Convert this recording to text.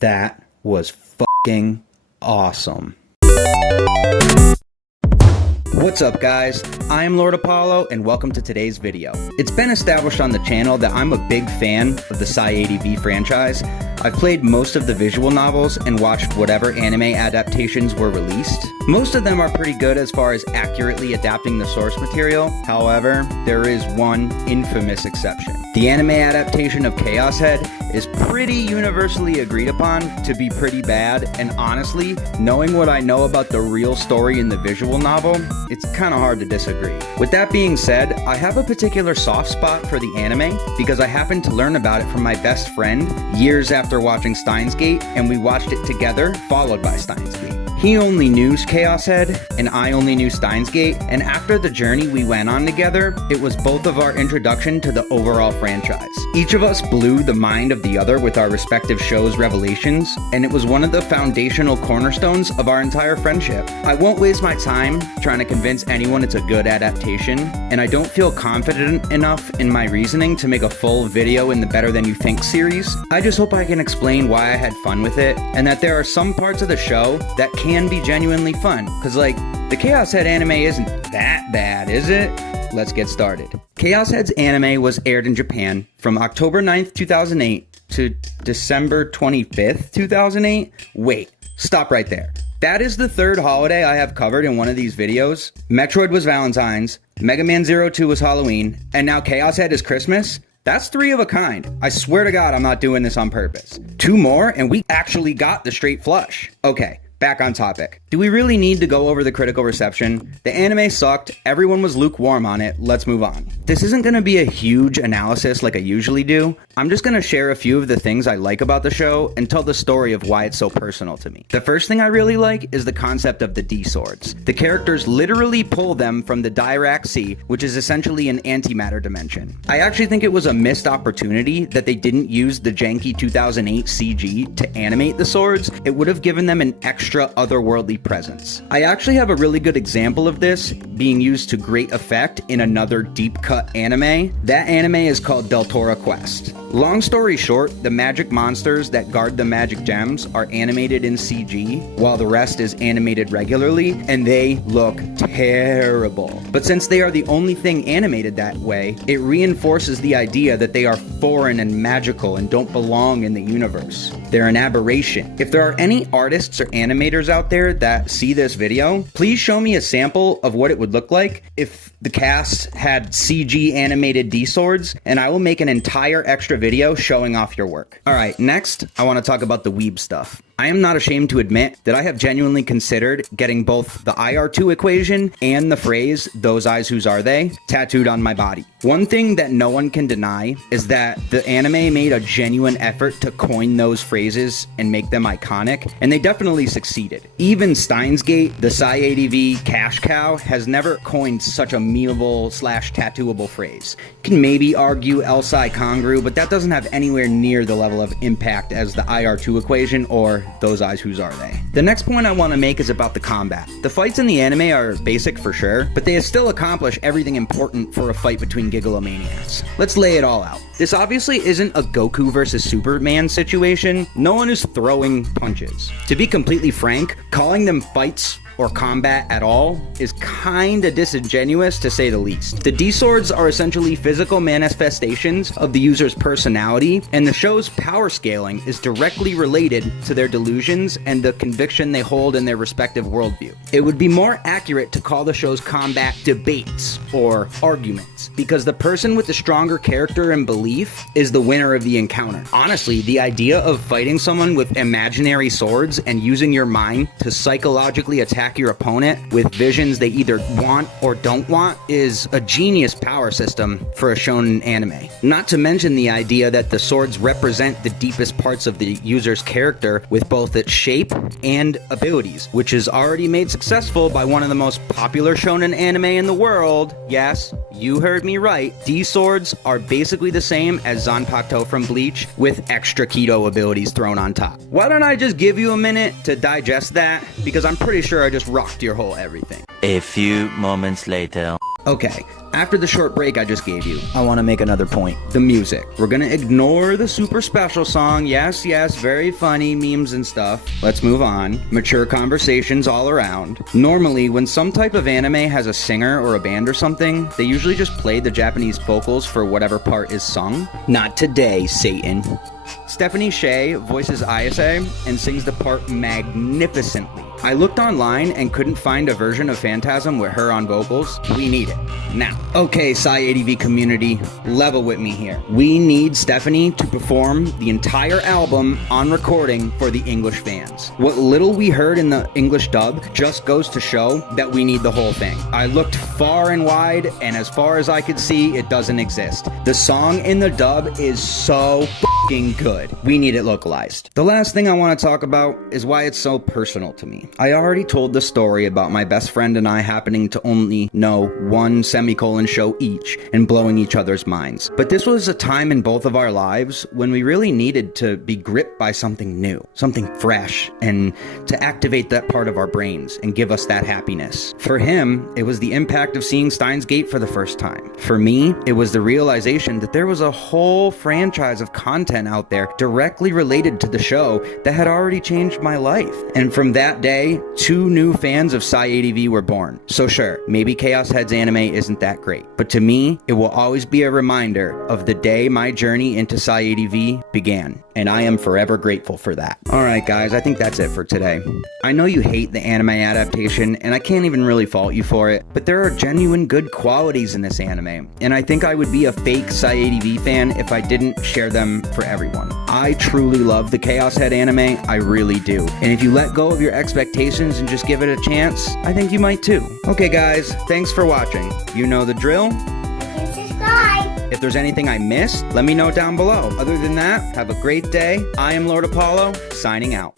That was fucking awesome. What's up guys, I am Iamlordapollo and welcome to today's video. It's been established on the channel that I'm a big fan of the Sci-80V franchise. I've played most of the visual novels and watched whatever anime adaptations were released. Most of them are pretty good as far as accurately adapting the source material. However, there is one infamous exception. The anime adaptation of Chaos Head is pretty universally agreed upon to be pretty bad, and honestly, knowing what I know about the real story in the visual novel, it's kind of hard to disagree. With that being said, I have a particular soft spot for the anime because I happened to learn about it from my best friend years after watching Steins Gate, and we watched it together, followed by Steins Gate. He only knew Chaos Head, and I only knew Steins Gate, and after the journey we went on together, it was both of our introduction to the overall franchise. Each of us blew the mind of the other with our respective shows' revelations, and it was one of the foundational cornerstones of our entire friendship. I won't waste my time trying to convince anyone it's a good adaptation, and I don't feel confident enough in my reasoning to make a full video in the Better Than You Think series. I just hope I can explain why I had fun with it, and that there are some parts of the show that can be genuinely fun, because like, the Chaos Head anime isn't that bad, is it? Let's get started. Chaos Head's anime was aired in Japan from October 9th, 2008 to December 25th, 2008. Wait, stop right there. That is the third holiday I have covered in one of these videos. Metroid was Valentine's, Mega Man 02 was Halloween, and now Chaos Head is Christmas? That's three of a kind. I swear to God I'm not doing this on purpose. Two more and we actually got the straight flush. Okay. Back on topic. Do we really need to go over the critical reception? The anime sucked, everyone was lukewarm on it, let's move on. This isn't going to be a huge analysis like I usually do. I'm just going to share a few of the things I like about the show and tell the story of why it's so personal to me. The first thing I really like is the concept of the D-swords. The characters literally pull them from the Dirac Sea, which is essentially an antimatter dimension. I actually think it was a missed opportunity that they didn't use the janky 2008 CG to animate the swords. It would have given them an extra otherworldly presence. I actually have a really good example of this being used to great effect in another deep cut anime. That anime is called Deltora Quest. Long story short, the magic monsters that guard the magic gems are animated in CG, while the rest is animated regularly, and they look terrible. But since they are the only thing animated that way, it reinforces the idea that they are foreign and magical and don't belong in the universe. They're an aberration. If there are any artists or animators out there that see this video, please show me a sample of what it would look like if the cast had CG animated D-swords, and I will make an entire extra video showing off your work. Alright, next, I want to talk about the weeb stuff. I am not ashamed to admit that I have genuinely considered getting both the IR2 equation and the phrase, "those eyes whose are they?" tattooed on my body. One thing that no one can deny is that the anime made a genuine effort to coin those phrases and make them iconic, and they definitely succeeded. Even Steins Gate, the Sci-80V cash cow, has never coined such a memeable / tattooable phrase. You can maybe argue El Sci Congru, but that doesn't have anywhere near the level of impact as the IR2 equation or "those eyes whose are they?" The next point I want to make is about the combat. The fights in the anime are basic for sure, but they still accomplish everything important for a fight between Gigalomaniacs. Let's lay it all out. This obviously isn't a Goku versus Superman situation. No one is throwing punches. To be completely frank, calling them fights or combat at all is kinda disingenuous to say the least. The D-swords are essentially physical manifestations of the user's personality, and the show's power scaling is directly related to their delusions and the conviction they hold in their respective worldview. It would be more accurate to call the show's combat debates or arguments, because the person with the stronger character and belief is the winner of the encounter. Honestly, the idea of fighting someone with imaginary swords and using your mind to psychologically attack your opponent with visions they either want or don't want is a genius power system for a shonen anime. Not to mention the idea that the swords represent the deepest parts of the user's character with both its shape and abilities, which is already made successful by one of the most popular shonen anime in the world. Yes, you heard me right. D-swords are basically the same as Zanpakuto from Bleach with extra Kido abilities thrown on top. Why don't I just give you a minute to digest that? Because I'm pretty sure I just rocked your whole everything. A few moments later. Okay, after the short break I just gave you, I want to make another point. The music. We're gonna ignore the super special song. Yes, very funny memes and stuff. Let's move on. Mature conversations all around. Normally, when some type of anime has a singer or a band or something, they usually just play the Japanese vocals for whatever part is sung. Not today, Satan. Stephanie Shea voices Ayase and sings the part magnificently. I looked online and couldn't find a version of Phantasm with her on vocals. We need it. Now. Okay, SciADV community, level with me here. We need Stephanie to perform the entire album on recording for the English fans. What little we heard in the English dub just goes to show that we need the whole thing. I looked far and wide, and as far as I could see, it doesn't exist. The song in the dub is so f***ing good. We need it localized. The last thing I want to talk about is why it's so personal to me. I already told the story about my best friend and I happening to only know one semicolon show each and blowing each other's minds. But this was a time in both of our lives when we really needed to be gripped by something new, something fresh, and to activate that part of our brains and give us that happiness. For him, it was the impact of seeing Steins Gate for the first time. For me, it was the realization that there was a whole franchise of content out there directly related to the show that had already changed my life. And from that day, 2 new fans of SciADV were born. So sure, maybe Chaos Head's anime isn't that great, but to me, it will always be a reminder of the day my journey into SciADV began, and I am forever grateful for that. Alright guys, I think that's it for today. I know you hate the anime adaptation, and I can't even really fault you for it, but there are genuine good qualities in this anime, and I think I would be a fake SciADV fan if I didn't share them for everyone. I truly love the Chaos Head anime, I really do, and if you let go of your expectations and just give it a chance, I think you might too. Okay guys, thanks for watching. You know the drill. Subscribe. If there's anything I missed, let me know down below. Other than that, have a great day. I am Iamlordapollo, signing out.